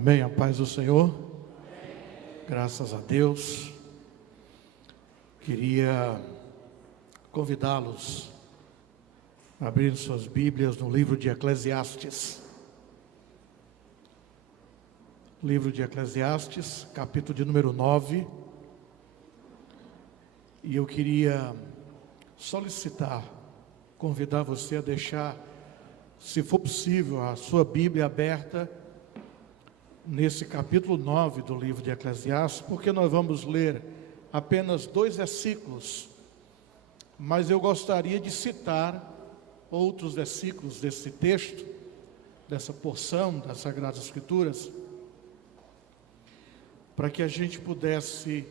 Amém, a paz do Senhor. Graças a Deus. Queria convidá-los a abrir suas Bíblias no livro de Eclesiastes. Livro de Eclesiastes, capítulo de número 9. E eu queria convidar você a deixar, se for possível, a sua Bíblia aberta nesse capítulo 9 do livro de Eclesiastes, porque nós vamos ler apenas 2 versículos, mas eu gostaria de citar outros versículos desse texto, dessa porção das Sagradas Escrituras, para que a gente pudesse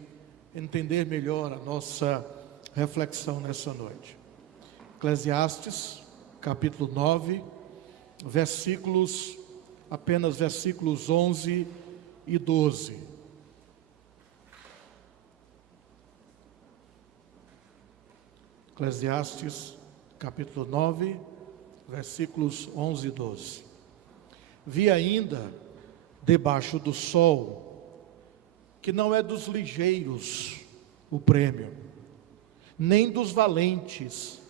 entender melhor a nossa reflexão nessa noite. Eclesiastes, capítulo 9, apenas versículos 11 e 12. Eclesiastes, capítulo 9, versículos 11 e 12. Vi ainda, debaixo do sol, que não é dos ligeiros o prêmio, nem dos valentes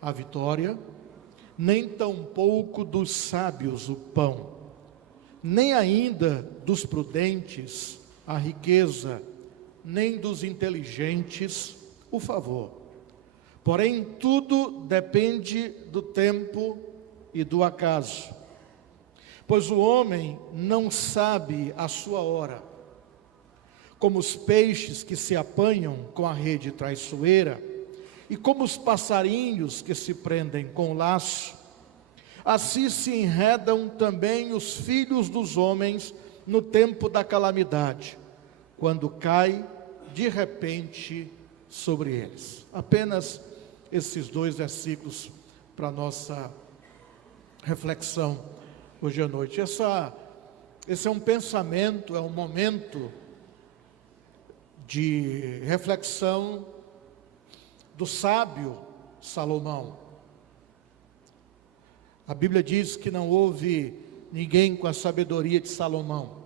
a vitória, nem tampouco dos sábios o pão, nem ainda dos prudentes a riqueza, nem dos inteligentes o favor. Porém, tudo depende do tempo e do acaso, pois o homem não sabe a sua hora. Como os peixes que se apanham com a rede traiçoeira, e como os passarinhos que se prendem com laço, assim se enredam também os filhos dos homens no tempo da calamidade, quando cai de repente sobre eles. Apenas esses 2 versículos para a nossa reflexão hoje à noite. Esse é um pensamento, é um momento de reflexão do sábio Salomão. A Bíblia diz que não houve ninguém com a sabedoria de Salomão.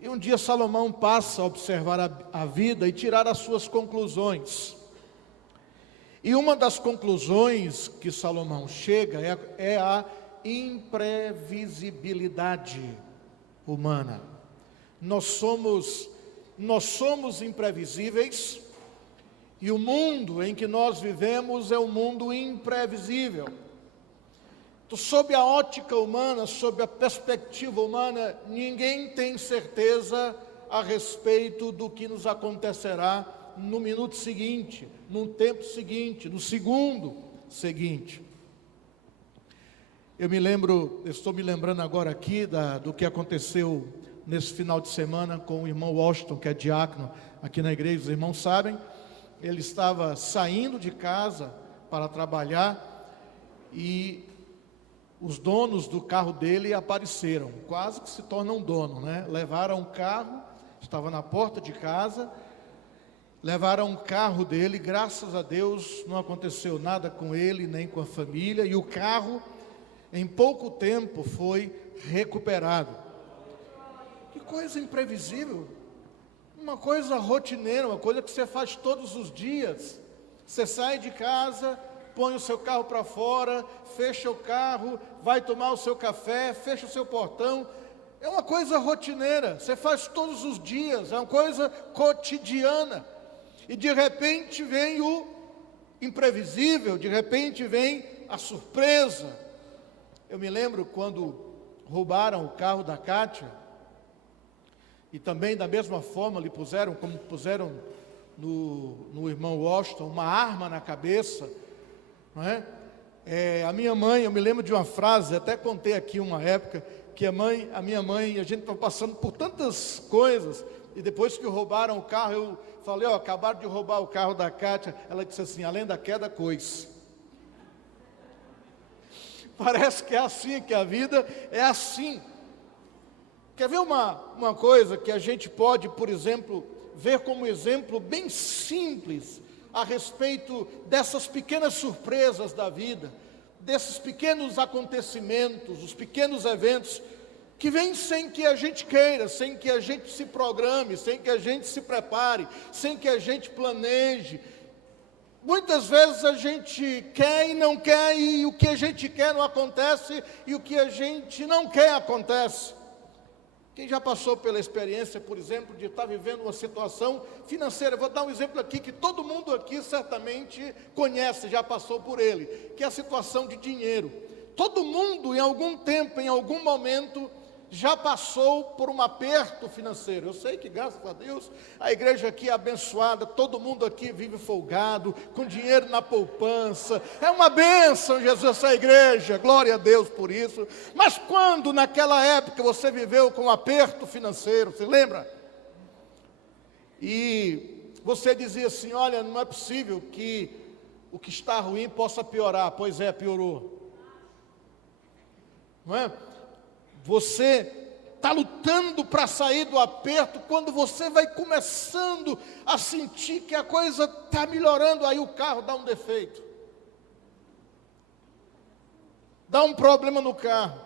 E um dia Salomão passa a observar a vida e tirar as suas conclusões. E uma das conclusões que Salomão chega é a imprevisibilidade humana. Nós somos imprevisíveis, e o mundo em que nós vivemos é um mundo imprevisível. Então, sob a ótica humana, sob a perspectiva humana, ninguém tem certeza a respeito do que nos acontecerá no minuto seguinte, no tempo seguinte, no segundo seguinte. Estou me lembrando agora aqui do que aconteceu nesse final de semana com o irmão Washington, que é diácono aqui na igreja. Os irmãos sabem, ele estava saindo de casa para trabalhar e os donos do carro dele apareceram, quase que se tornam dono, né? Levaram o carro, estava na porta de casa, levaram o carro dele, graças a Deus não aconteceu nada com ele, nem com a família, e o carro, em pouco tempo, foi recuperado. Que coisa imprevisível, uma coisa rotineira, uma coisa que você faz todos os dias. Você sai de casa, põe o seu carro para fora, fecha o carro, vai tomar o seu café, fecha o seu portão. É uma coisa rotineira, você faz todos os dias, é uma coisa cotidiana. E de repente vem o imprevisível, de repente vem a surpresa. Eu me lembro quando roubaram o carro da Kátia, e também da mesma forma lhe puseram, como puseram no irmão Washington, uma arma na cabeça, não é? A minha mãe, eu me lembro de uma frase, até contei aqui uma época, que a minha mãe, a gente estava passando por tantas coisas, e depois que roubaram o carro, eu falei, acabaram de roubar o carro da Kátia, ela disse assim, além da queda, coisa. Parece que é assim, que a vida é assim. Quer ver uma coisa que a gente pode, por exemplo, ver como exemplo bem simples a respeito dessas pequenas surpresas da vida, desses pequenos acontecimentos, os pequenos eventos que vem sem que a gente queira, sem que a gente se programe, sem que a gente se prepare, sem que a gente planeje. Muitas vezes a gente quer e não quer, e o que a gente quer não acontece, e o que a gente não quer acontece. Quem já passou pela experiência, por exemplo, de estar vivendo uma situação financeira, vou dar um exemplo aqui que todo mundo aqui certamente conhece, já passou por ele, que é a situação de dinheiro. Todo mundo, em algum tempo, em algum momento, já passou por um aperto financeiro. Eu sei que, graças a Deus, a igreja aqui é abençoada, todo mundo aqui vive folgado, com dinheiro na poupança. É uma bênção, Jesus, essa igreja, glória a Deus por isso. Mas quando naquela época você viveu com um aperto financeiro, se lembra? E você dizia assim, olha, não é possível que o que está ruim possa piorar. Pois é, piorou. Não é? Você está lutando para sair do aperto, quando você vai começando a sentir que a coisa está melhorando, aí o carro dá um defeito. Dá um problema no carro.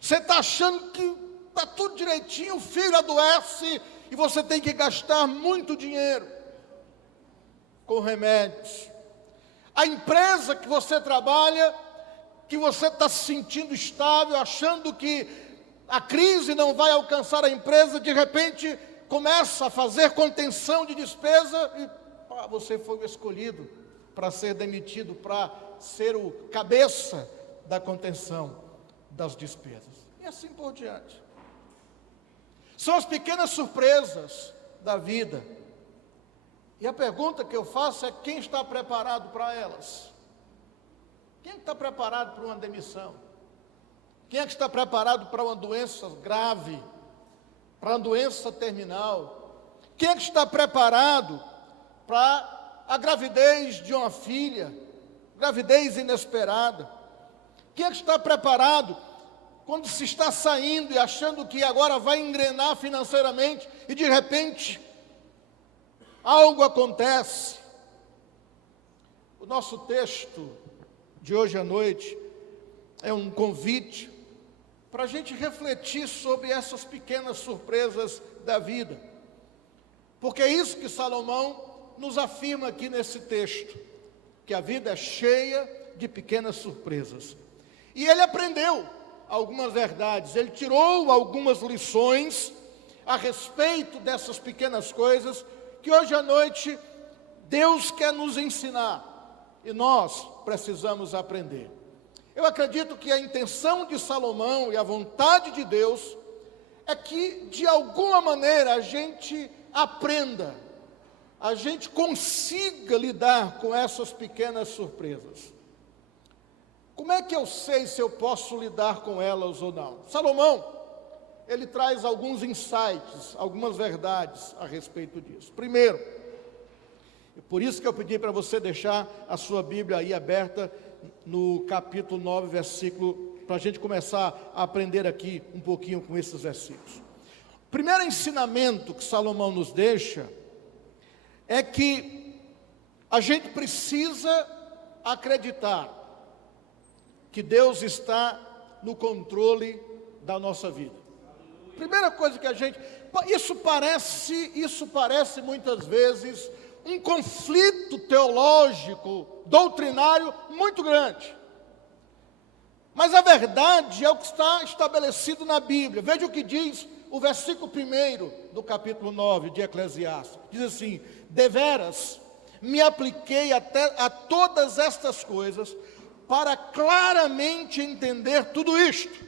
Você está achando que está tudo direitinho, o filho adoece e você tem que gastar muito dinheiro com remédios. A empresa que você trabalha, que você está se sentindo estável, achando que a crise não vai alcançar a empresa, de repente começa a fazer contenção de despesa e você foi o escolhido para ser demitido, para ser o cabeça da contenção das despesas. E assim por diante. São as pequenas surpresas da vida. E a pergunta que eu faço é: quem está preparado para elas? Quem está preparado para uma demissão? Quem é que está preparado para uma doença grave? Para uma doença terminal? Quem é que está preparado para a gravidez de uma filha? Gravidez inesperada? Quem é que está preparado quando se está saindo e achando que agora vai engrenar financeiramente e de repente algo acontece? O nosso texto de hoje à noite é um convite para a gente refletir sobre essas pequenas surpresas da vida, porque é isso que Salomão nos afirma aqui nesse texto, que a vida é cheia de pequenas surpresas. E ele aprendeu algumas verdades, ele tirou algumas lições a respeito dessas pequenas coisas que hoje à noite Deus quer nos ensinar e nós precisamos aprender. Eu acredito que a intenção de Salomão e a vontade de Deus é que, de alguma maneira, a gente aprenda, a gente consiga lidar com essas pequenas surpresas. Como é que eu sei se eu posso lidar com elas ou não? Salomão, ele traz alguns insights, algumas verdades a respeito disso. Primeiro, e por isso que eu pedi para você deixar a sua Bíblia aí aberta no capítulo 9, versículo, para a gente começar a aprender aqui um pouquinho com esses versículos. O primeiro ensinamento que Salomão nos deixa é que a gente precisa acreditar que Deus está no controle da nossa vida. Primeira coisa que a gente... Isso parece muitas vezes um conflito teológico, doutrinário muito grande. Mas a verdade é o que está estabelecido na Bíblia. Veja o que diz o versículo 1 do capítulo 9 de Eclesiastes. Diz assim: deveras me apliquei até a todas estas coisas para claramente entender tudo isto,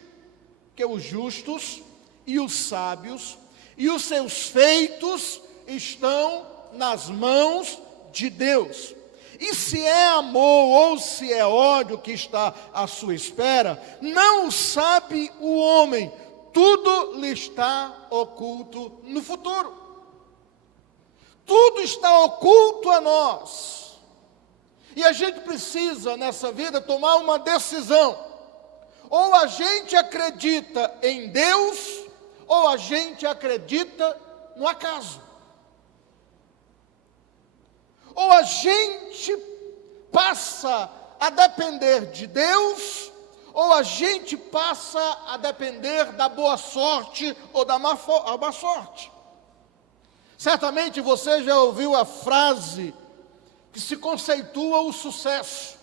que os justos e os sábios e os seus feitos estão nas mãos de Deus. E se é amor ou se é ódio que está à sua espera, não sabe o homem, tudo lhe está oculto no futuro. Tudo está oculto a nós. E a gente precisa, nessa vida, tomar uma decisão. Ou a gente acredita em Deus, ou a gente acredita no acaso. Ou a gente passa a depender de Deus, ou a gente passa a depender da boa sorte ou da má sorte. Certamente você já ouviu a frase que se conceitua o sucesso.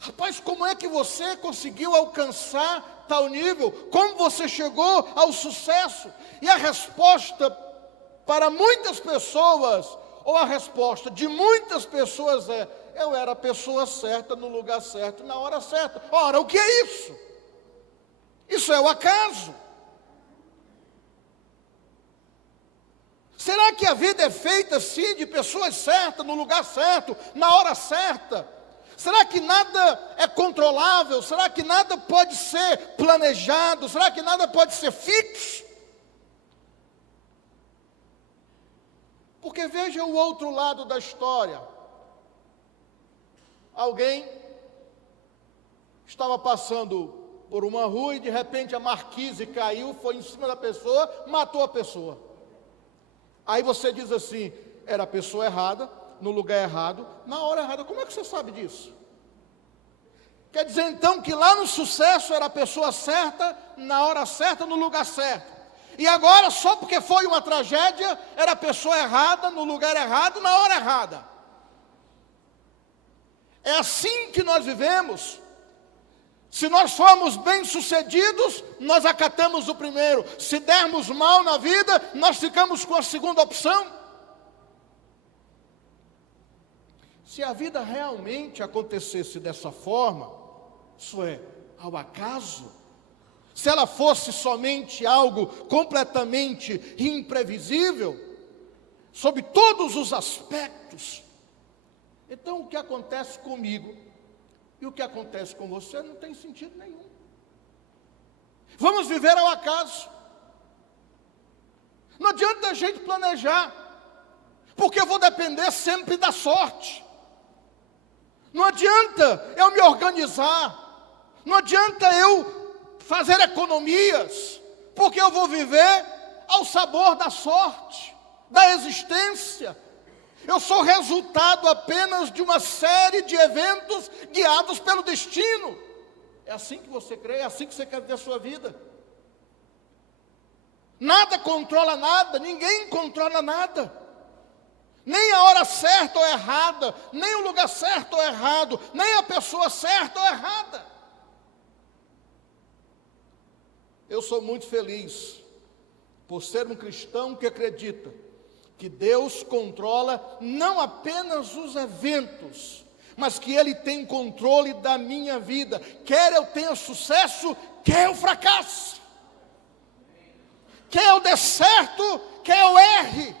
Rapaz, como é que você conseguiu alcançar tal nível? Como você chegou ao sucesso? E a resposta para muitas pessoas, ou a resposta de muitas pessoas é: eu era a pessoa certa, no lugar certo, na hora certa. Ora, o que é isso? Isso é o acaso. Será que a vida é feita sim de pessoas certas, no lugar certo, na hora certa? Será que nada é controlável? Será que nada pode ser planejado? Será que nada pode ser fixo? Porque veja o outro lado da história. Alguém estava passando por uma rua e de repente a marquise caiu, foi em cima da pessoa, matou a pessoa. Aí você diz assim: era a pessoa errada, no lugar errado, na hora errada. Como é que você sabe disso? Quer dizer então que lá no sucesso era a pessoa certa, na hora certa, no lugar certo. E agora, só porque foi uma tragédia, era a pessoa errada, no lugar errado, na hora errada. É assim que nós vivemos. Se nós formos bem-sucedidos, nós acatamos o primeiro. Se dermos mal na vida, nós ficamos com a segunda opção. Se a vida realmente acontecesse dessa forma, isso é, ao acaso, se ela fosse somente algo completamente imprevisível, sob todos os aspectos, então o que acontece comigo e o que acontece com você não tem sentido nenhum. Vamos viver ao acaso. Não adianta a gente planejar, porque eu vou depender sempre da sorte. Não adianta eu me organizar, não adianta eu fazer economias, porque eu vou viver ao sabor da sorte, da existência. Eu sou resultado apenas de uma série de eventos guiados pelo destino. É assim que você crê, é assim que você quer ver a sua vida. Nada controla nada, ninguém controla nada. Nem a hora certa ou errada, nem o lugar certo ou errado, nem a pessoa certa ou errada. Eu sou muito feliz por ser um cristão que acredita que Deus controla não apenas os eventos, mas que Ele tem controle da minha vida, quer eu tenha sucesso, quer eu fracasse, quer eu dê certo, quer eu erre.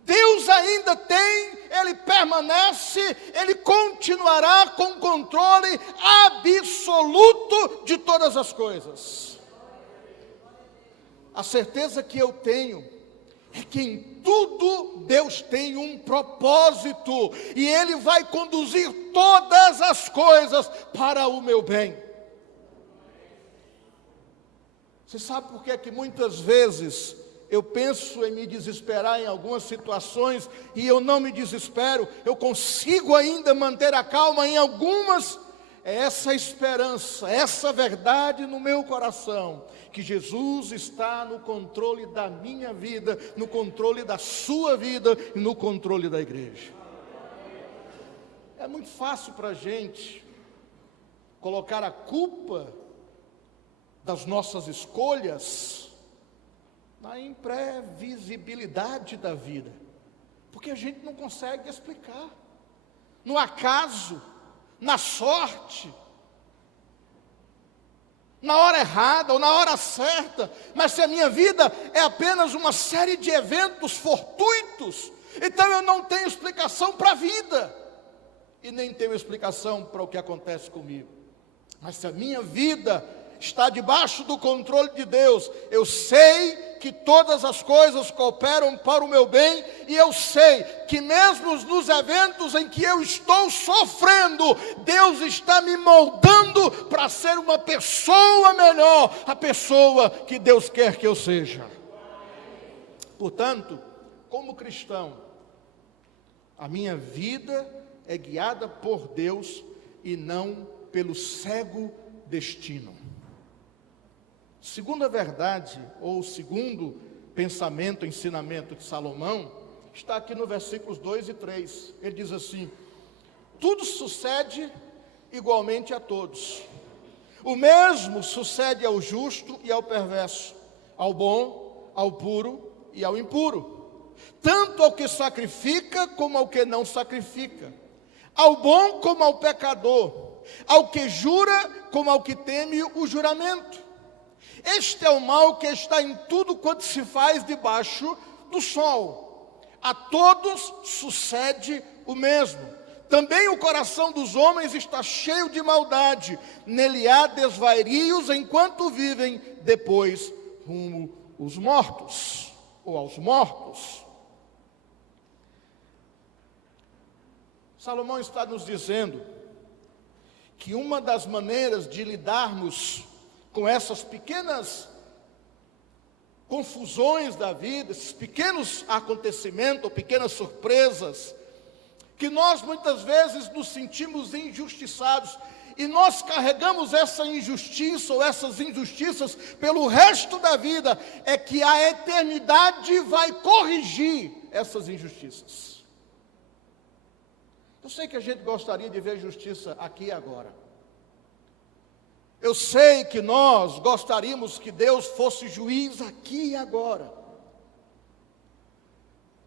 Deus ainda tem, Ele permanece, Ele continuará com controle absoluto de todas as coisas. A certeza que eu tenho é que em tudo Deus tem um propósito, e Ele vai conduzir todas as coisas para o meu bem. Você sabe por que é que muitas vezes eu penso em me desesperar em algumas situações, e eu não me desespero, eu consigo ainda manter a calma em algumas? É essa esperança, essa verdade no meu coração, que Jesus está no controle da minha vida, no controle da sua vida e no controle da igreja. É muito fácil para a gente colocar a culpa das nossas escolhas na imprevisibilidade da vida, porque a gente não consegue explicar, no acaso, na sorte, na hora errada ou na hora certa. Mas se a minha vida é apenas uma série de eventos fortuitos, então eu não tenho explicação para a vida, e nem tenho explicação para o que acontece comigo. Mas se a minha vida está debaixo do controle de Deus, eu sei que todas as coisas cooperam para o meu bem, e eu sei que mesmo nos eventos em que eu estou sofrendo, Deus está me moldando para ser uma pessoa melhor, a pessoa que Deus quer que eu seja. Portanto, como cristão, a minha vida é guiada por Deus e não pelo cego destino. Segunda verdade, ou segundo pensamento, ensinamento de Salomão, está aqui no versículos 2 e 3. Ele diz assim: tudo sucede igualmente a todos. O mesmo sucede ao justo e ao perverso, ao bom, ao puro e ao impuro, tanto ao que sacrifica como ao que não sacrifica, ao bom como ao pecador, ao que jura como ao que teme o juramento. Este é o mal que está em tudo quanto se faz debaixo do sol. A todos sucede o mesmo. Também o coração dos homens está cheio de maldade. Nele há desvarios enquanto vivem, depois rumo os mortos, ou aos mortos. Salomão está nos dizendo que uma das maneiras de lidarmos com essas pequenas confusões da vida, esses pequenos acontecimentos, ou pequenas surpresas, que nós muitas vezes nos sentimos injustiçados, e nós carregamos essa injustiça, ou essas injustiças, pelo resto da vida, é que a eternidade vai corrigir essas injustiças. Eu sei que a gente gostaria de ver justiça aqui e agora. Eu sei que nós gostaríamos que Deus fosse juiz aqui e agora.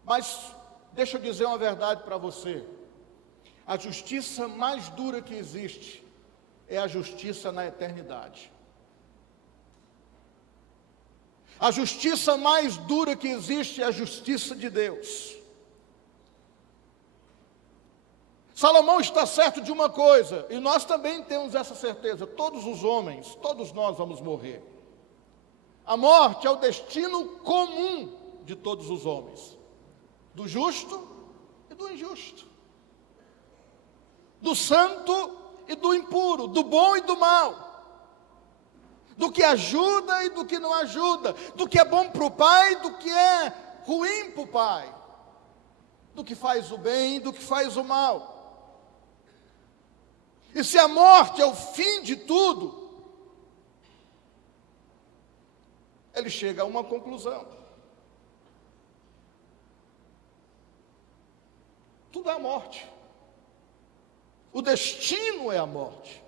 Mas deixa eu dizer uma verdade para você. A justiça mais dura que existe é a justiça na eternidade. A justiça mais dura que existe é a justiça de Deus. Salomão está certo de uma coisa, e nós também temos essa certeza: todos os homens, todos nós vamos morrer. A morte é o destino comum de todos os homens, do justo e do injusto, do santo e do impuro, do bom e do mal, do que ajuda e do que não ajuda, do que é bom para o pai e do que é ruim para o pai, do que faz o bem e do que faz o mal. E se a morte é o fim de tudo, ele chega a uma conclusão: tudo é a morte. O destino é a morte.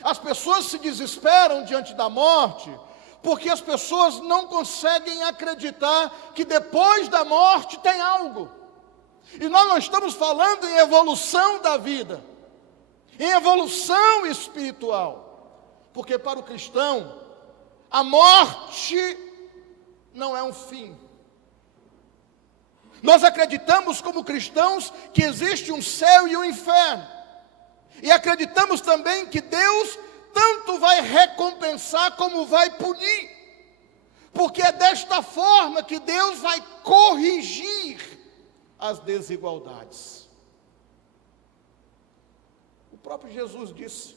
As pessoas se desesperam diante da morte, porque as pessoas não conseguem acreditar que depois da morte tem algo. E nós não estamos falando em evolução da vida, em evolução espiritual, porque para o cristão, a morte não é um fim. Nós acreditamos como cristãos que existe um céu e um inferno, e acreditamos também que Deus tanto vai recompensar como vai punir, porque é desta forma que Deus vai corrigir as desigualdades. O próprio Jesus disse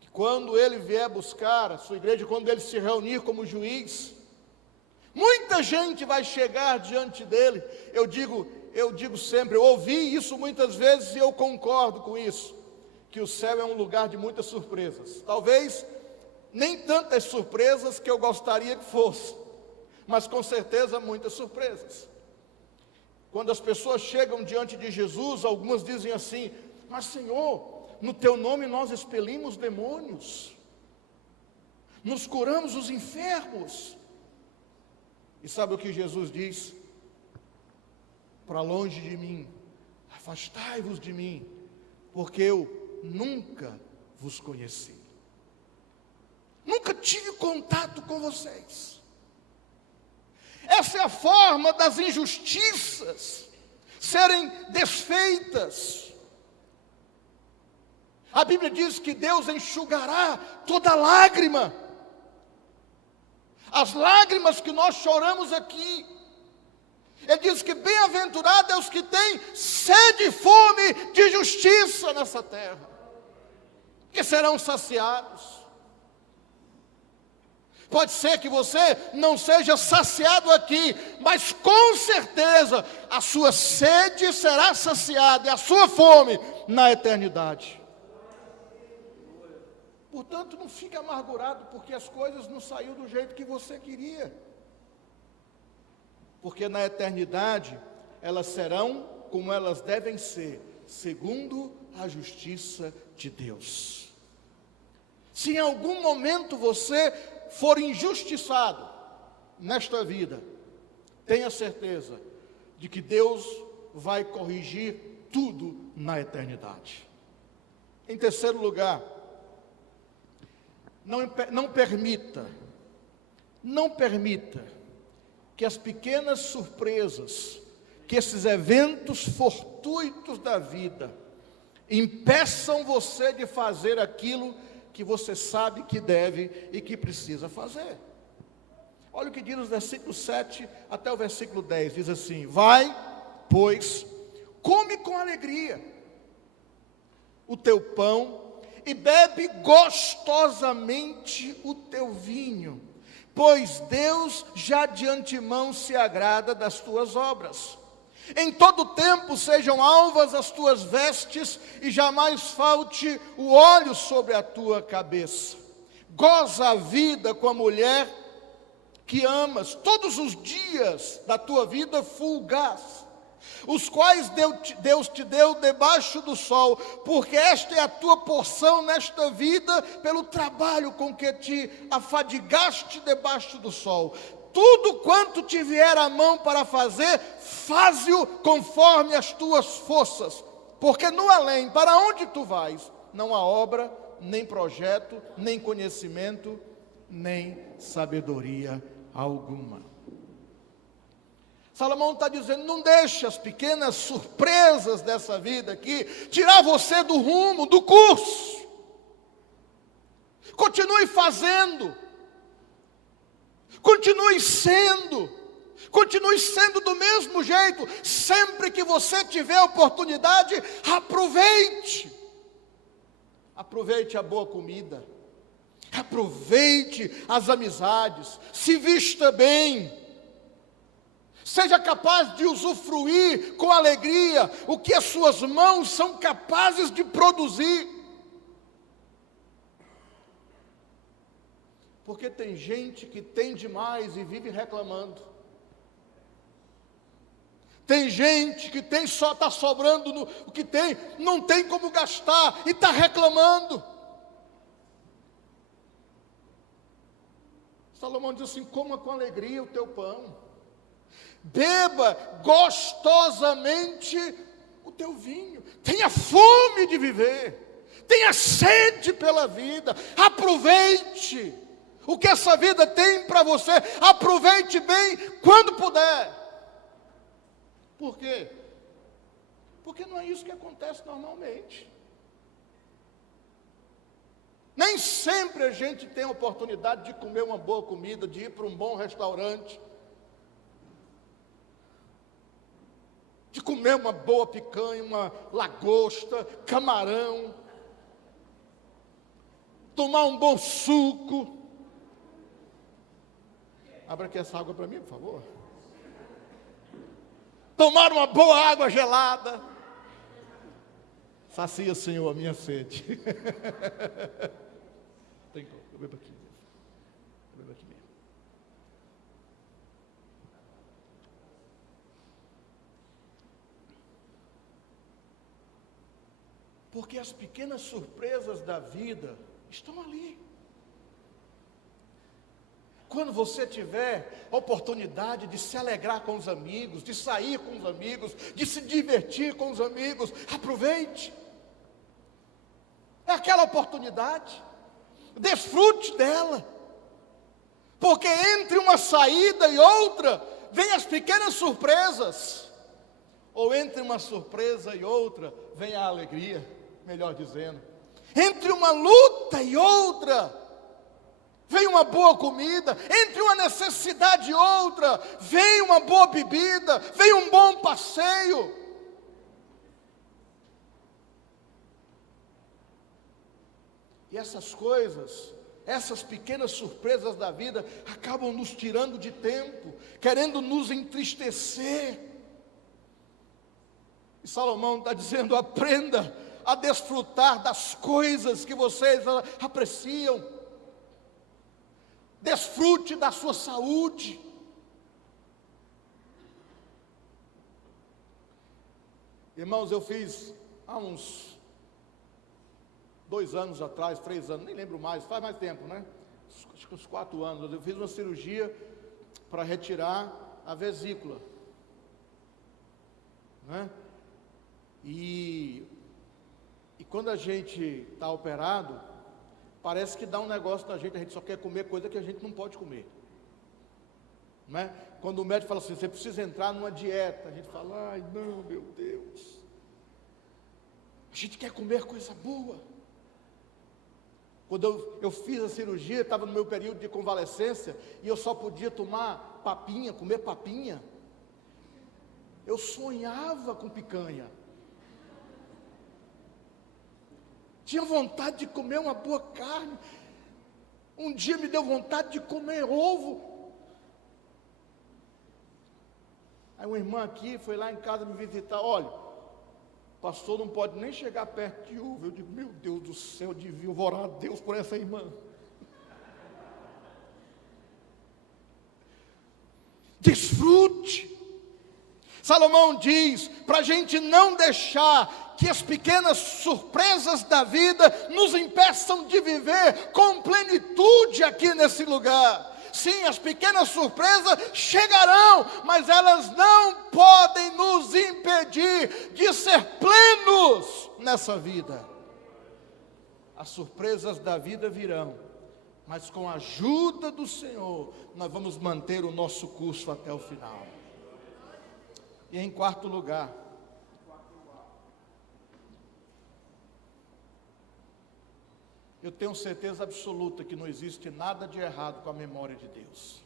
que quando ele vier buscar a sua igreja, quando ele se reunir como juiz, muita gente vai chegar diante dele. Eu digo sempre, eu ouvi isso muitas vezes e eu concordo com isso, que o céu é um lugar de muitas surpresas. Talvez nem tantas surpresas que eu gostaria que fosse, mas com certeza muitas surpresas. Quando as pessoas chegam diante de Jesus, algumas dizem assim: mas Senhor, no teu nome nós expelimos demônios, nos curamos os enfermos. E sabe o que Jesus diz? Para longe de mim, afastai-vos de mim, porque eu nunca vos conheci. Nunca tive contato com vocês. Essa é a forma das injustiças serem desfeitas. A Bíblia diz que Deus enxugará toda lágrima. As lágrimas que nós choramos aqui. Ele diz que bem-aventurado é os que têm sede e fome de justiça nessa terra, que serão saciados. Pode ser que você não seja saciado aqui, mas com certeza a sua sede será saciada e a sua fome na eternidade. Portanto, não fique amargurado porque as coisas não saíram do jeito que você queria. Porque na eternidade elas serão como elas devem ser, segundo a justiça de Deus. Se em algum momento você for injustiçado nesta vida, tenha certeza de que Deus vai corrigir tudo na eternidade. Em terceiro lugar, não permita que as pequenas surpresas, que esses eventos fortuitos da vida, impeçam você de fazer aquilo que você sabe que deve e que precisa fazer. Olha o que diz os versículos 7 até o versículo 10, diz assim: vai, pois, come com alegria o teu pão e bebe gostosamente o teu vinho, pois Deus já de antemão se agrada das tuas obras. Em todo tempo sejam alvas as tuas vestes, e jamais falte o óleo sobre a tua cabeça. Goza a vida com a mulher que amas, todos os dias da tua vida fugaz, os quais Deus te deu debaixo do sol, porque esta é a tua porção nesta vida, pelo trabalho com que te afadigaste debaixo do sol. Tudo quanto te vier à mão para fazer, faze-o conforme as tuas forças, porque no além, para onde tu vais, não há obra, nem projeto, nem conhecimento, nem sabedoria alguma. Salomão está dizendo: não deixe as pequenas surpresas dessa vida aqui tirar você do rumo, do curso. Continue fazendo. Continue sendo do mesmo jeito. Sempre que você tiver oportunidade, aproveite a boa comida, aproveite as amizades, se vista bem, seja capaz de usufruir com alegria o que as suas mãos são capazes de produzir. Porque tem gente que tem demais e vive reclamando. Tem gente que está sobrando o que tem, não tem como gastar e está reclamando. Salomão diz assim: coma com alegria o teu pão, beba gostosamente o teu vinho, tenha fome de viver, tenha sede pela vida, aproveite o que essa vida tem para você, aproveite bem quando puder. Por quê? Porque não é isso que acontece normalmente. Nem sempre a gente tem a oportunidade de comer uma boa comida, de ir para um bom restaurante, de comer uma boa picanha, uma lagosta, camarão, tomar um bom suco. Abra aqui essa água para mim, por favor. Tomar uma boa água gelada. Sacia, Senhor, a minha sede. Eu bebo aqui. Eu bebo aqui mesmo. Porque as pequenas surpresas da vida estão ali. Quando você tiver oportunidade de se alegrar com os amigos, de sair com os amigos, de se divertir com os amigos, aproveite. É aquela oportunidade. Desfrute dela. Porque entre uma saída e outra, vem as pequenas surpresas. Ou entre uma surpresa e outra, vem a alegria, melhor dizendo. Entre uma luta e outra, vem uma boa comida. Entre uma necessidade e outra, vem uma boa bebida, vem um bom passeio. E essas coisas essas pequenas surpresas da vida acabam nos tirando de tempo, querendo nos entristecer. E Salomão está dizendo: aprenda a desfrutar das coisas que vocês apreciam. Desfrute da sua saúde. Irmãos, eu fiz há uns 2 anos atrás, 3 anos, nem lembro mais, faz mais tempo, né? Acho que uns 4 anos, eu fiz uma cirurgia para retirar a vesícula, né? E quando a gente está operado, parece que dá um negócio na gente, a gente só quer comer coisa que a gente não pode comer, né? Quando o médico fala assim, você precisa entrar numa dieta, a gente fala, ai não, meu Deus, a gente quer comer coisa boa. Quando eu fiz a cirurgia, estava no meu período de convalescência, e eu só podia tomar papinha, comer papinha. Eu sonhava com picanha. Tinha vontade de comer uma boa carne. Um dia me deu vontade de comer ovo. Aí uma irmã aqui foi lá em casa me visitar. Olha, o pastor não pode nem chegar perto de ovo. Eu digo, meu Deus do céu, eu devia orar a Deus por essa irmã. Desfrute. Salomão diz para a gente não deixar que as pequenas surpresas da vida nos impeçam de viver com plenitude aqui nesse lugar. Sim, as pequenas surpresas chegarão, mas elas não podem nos impedir de ser plenos nessa vida. As surpresas da vida virão, mas com a ajuda do Senhor, nós vamos manter o nosso curso até o final. E em quarto lugar, eu tenho certeza absoluta que não existe nada de errado com a memória de Deus.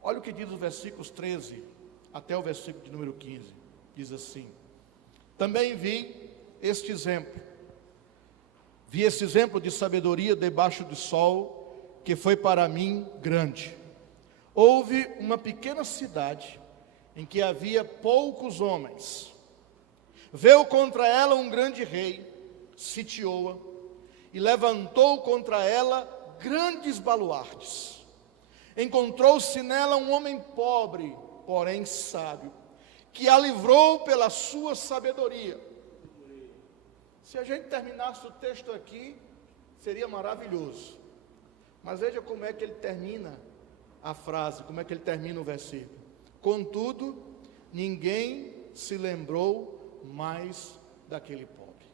Olha o que diz os versículos 13 até o versículo de número 15. Diz assim: também vi este exemplo de sabedoria debaixo do sol, que foi para mim grande. Houve uma pequena cidade, em que havia poucos homens. Veio contra ela um grande rei, sitiou-a, e levantou contra ela grandes baluartes. Encontrou-se nela um homem pobre, porém sábio, que a livrou pela sua sabedoria. Se a gente terminasse o texto aqui, seria maravilhoso. Mas veja como é que ele termina a frase, como é que ele termina o versículo. Contudo, ninguém se lembrou mais daquele pobre.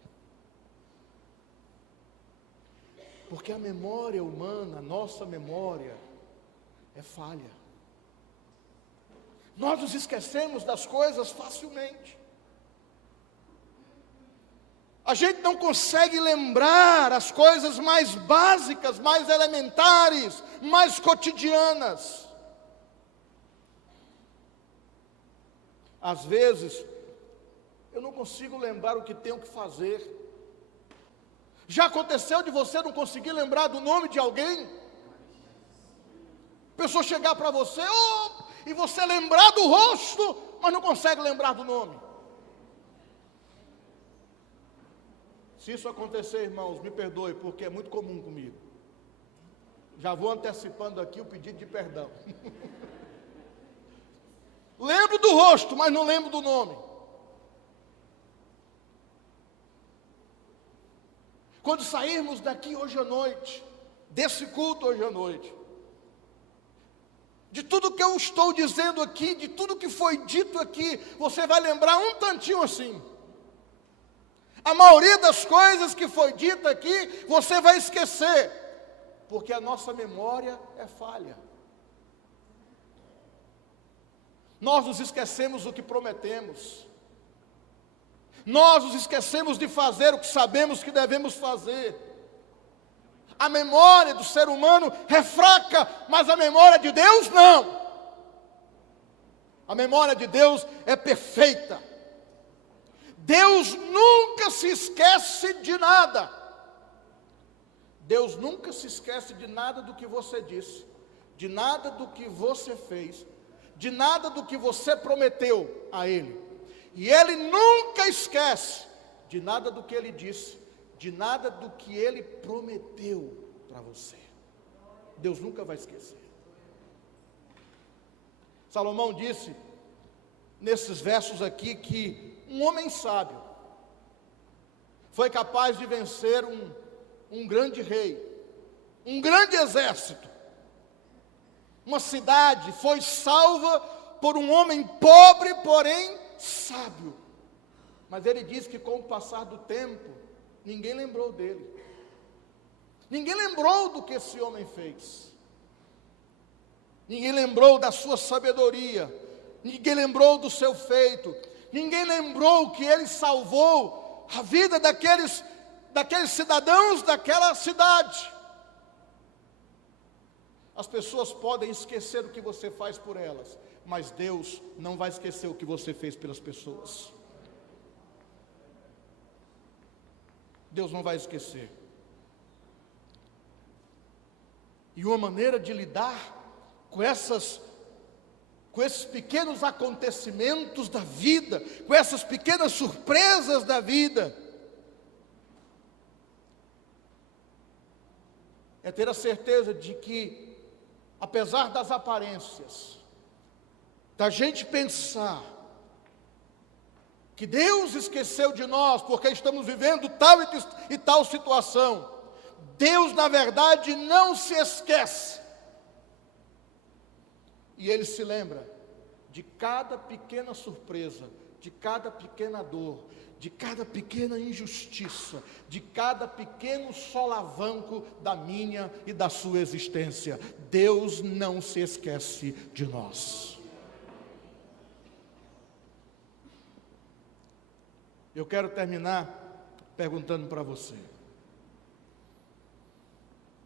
Porque a memória humana, a nossa memória, é falha. Nós nos esquecemos das coisas facilmente. A gente não consegue lembrar as coisas mais básicas, mais elementares, mais cotidianas. Às vezes, eu não consigo lembrar o que tenho que fazer. Já aconteceu de você não conseguir lembrar do nome de alguém? A pessoa chegar para você, e você lembrar do rosto, mas não consegue lembrar do nome. Se isso acontecer, irmãos, me perdoe, porque é muito comum comigo. Já vou antecipando aqui o pedido de perdão. Lembro do rosto, mas não lembro do nome. Quando sairmos daqui hoje à noite, desse culto hoje à noite, de tudo que eu estou dizendo aqui, de tudo que foi dito aqui, você vai lembrar um tantinho assim. A maioria das coisas que foi dita aqui, você vai esquecer, porque a nossa memória é falha. Nós nos esquecemos do que prometemos. Nós nos esquecemos de fazer o que sabemos que devemos fazer. A memória do ser humano é fraca, mas a memória de Deus não. A memória de Deus é perfeita. Deus nunca se esquece de nada. Deus nunca se esquece de nada do que você disse, de nada do que você fez, de nada do que você prometeu a Ele. E Ele nunca esquece de nada do que Ele disse, de nada do que Ele prometeu para você. Deus nunca vai esquecer. Salomão disse, nesses versos aqui, que um homem sábio foi capaz de vencer um grande rei, um grande exército. Uma cidade foi salva por um homem pobre, porém sábio. Mas ele diz que com o passar do tempo, ninguém lembrou dele. Ninguém lembrou do que esse homem fez. Ninguém lembrou da sua sabedoria. Ninguém lembrou do seu feito. Ninguém lembrou que ele salvou a vida daqueles cidadãos daquela cidade. As pessoas podem esquecer o que você faz por elas, mas Deus não vai esquecer o que você fez pelas pessoas. Deus não vai esquecer. E uma maneira de lidar com esses pequenos acontecimentos da vida, com essas pequenas surpresas da vida, é ter a certeza de que, apesar das aparências, da gente pensar que Deus esqueceu de nós porque estamos vivendo tal e tal situação, Deus na verdade não se esquece. E Ele se lembra de cada pequena surpresa, de cada pequena dor, de cada pequena injustiça, de cada pequeno solavanco da minha e da sua existência. Deus não se esquece de nós. Eu quero terminar perguntando para você.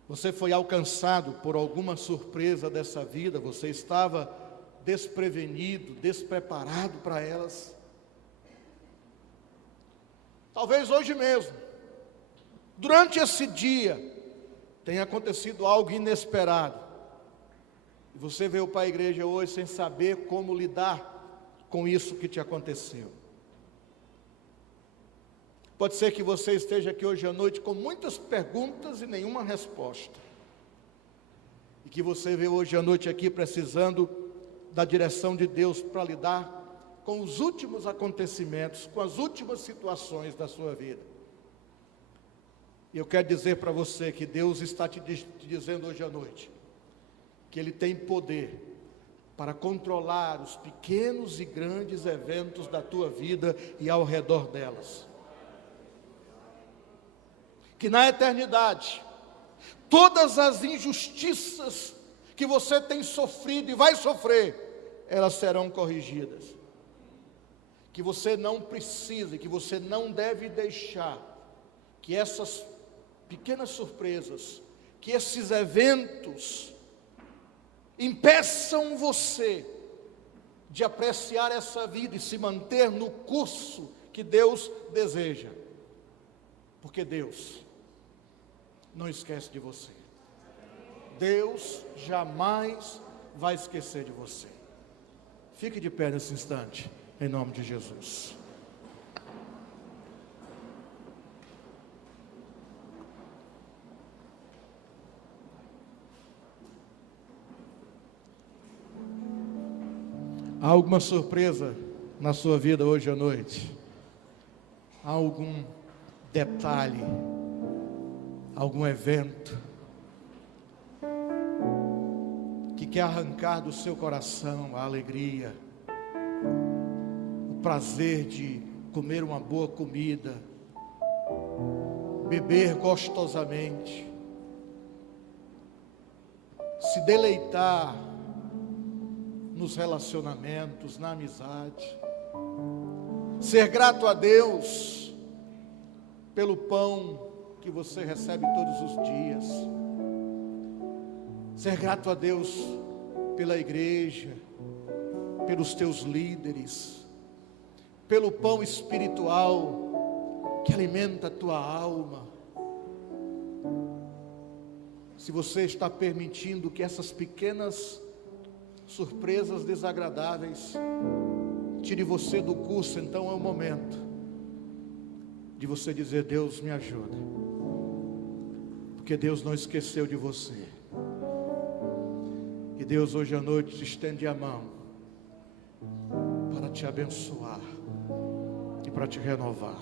Você foi alcançado por alguma surpresa dessa vida? Você estava desprevenido, despreparado para elas? Talvez hoje mesmo, durante esse dia, tenha acontecido algo inesperado. E você veio para a igreja hoje sem saber como lidar com isso que te aconteceu. Pode ser que você esteja aqui hoje à noite com muitas perguntas e nenhuma resposta. E que você veio hoje à noite aqui precisando da direção de Deus para lidar com os últimos acontecimentos, com as últimas situações da sua vida. E eu quero dizer para você que Deus está te dizendo hoje à noite, que Ele tem poder para controlar os pequenos e grandes eventos da tua vida e ao redor delas. Que na eternidade, todas as injustiças que você tem sofrido e vai sofrer, elas serão corrigidas. Que você não precisa, que você não deve deixar que essas pequenas surpresas, que esses eventos impeçam você de apreciar essa vida e se manter no curso que Deus deseja. Porque Deus não esquece de você. Deus jamais vai esquecer de você. Fique de pé nesse instante, em nome de Jesus. Há alguma surpresa na sua vida hoje à noite? Há algum detalhe, algum evento que quer arrancar do seu coração a alegria, o prazer de comer uma boa comida, beber gostosamente, se deleitar nos relacionamentos, na amizade, ser grato a Deus pelo pão que você recebe todos os dias, ser grato a Deus pela igreja, pelos teus líderes, pelo pão espiritual que alimenta a tua alma. Se você está permitindo que essas pequenas surpresas desagradáveis tire você do curso, então é o momento de você dizer: Deus, me ajuda, porque Deus não esqueceu de você. E Deus hoje à noite te estende a mão para te abençoar e para te renovar.